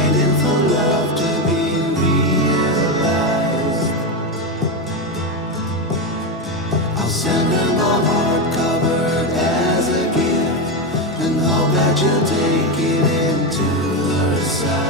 waiting for love to be realized. I'll send her my heart covered as a gift, and hope that you'll take it into her side.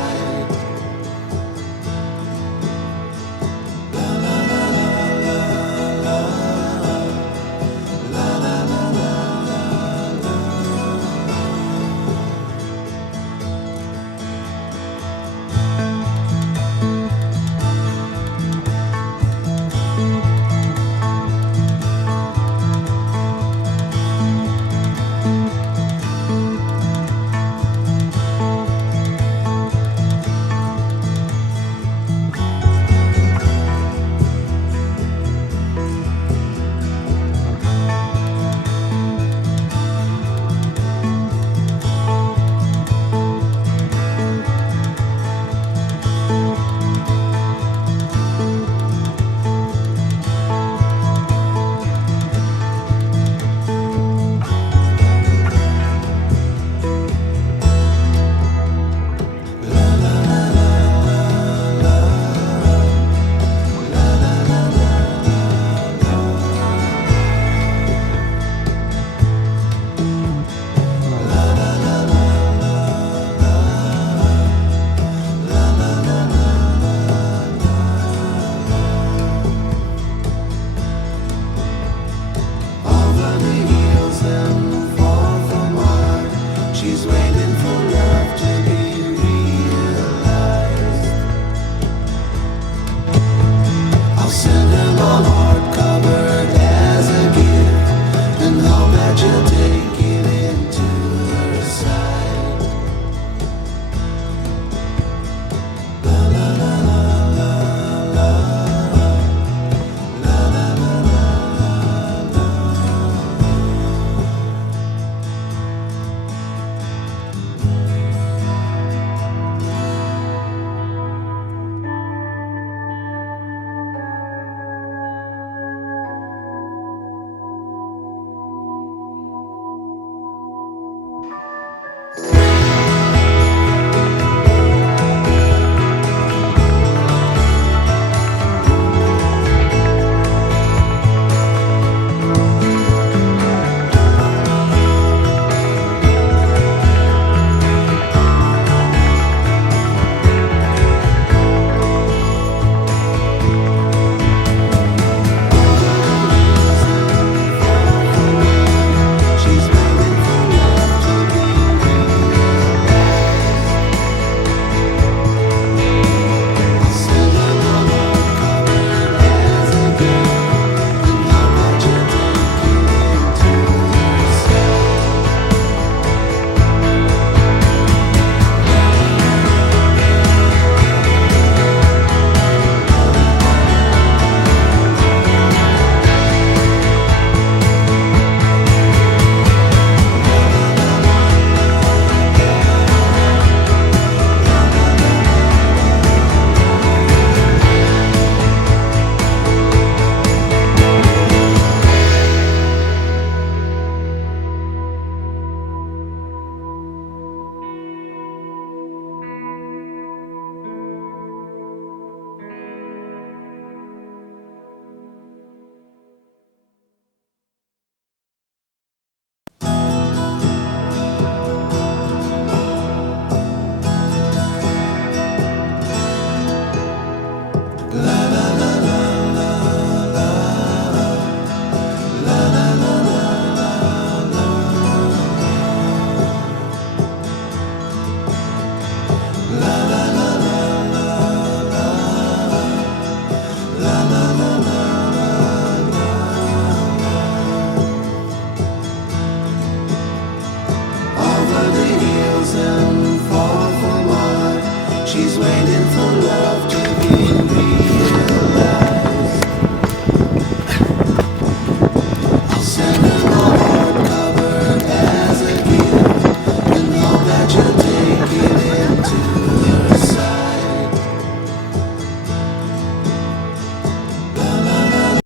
She's waiting for love to be realized. I'll send her my heart covered as a gift, and hope that you'll take it into her side. La la la la la la la la la la la. She's waiting for love to be realized. I'll send her my heart covered as a gift, and hope that you'll take it into her Over the hills and far from mine, she's waiting for love.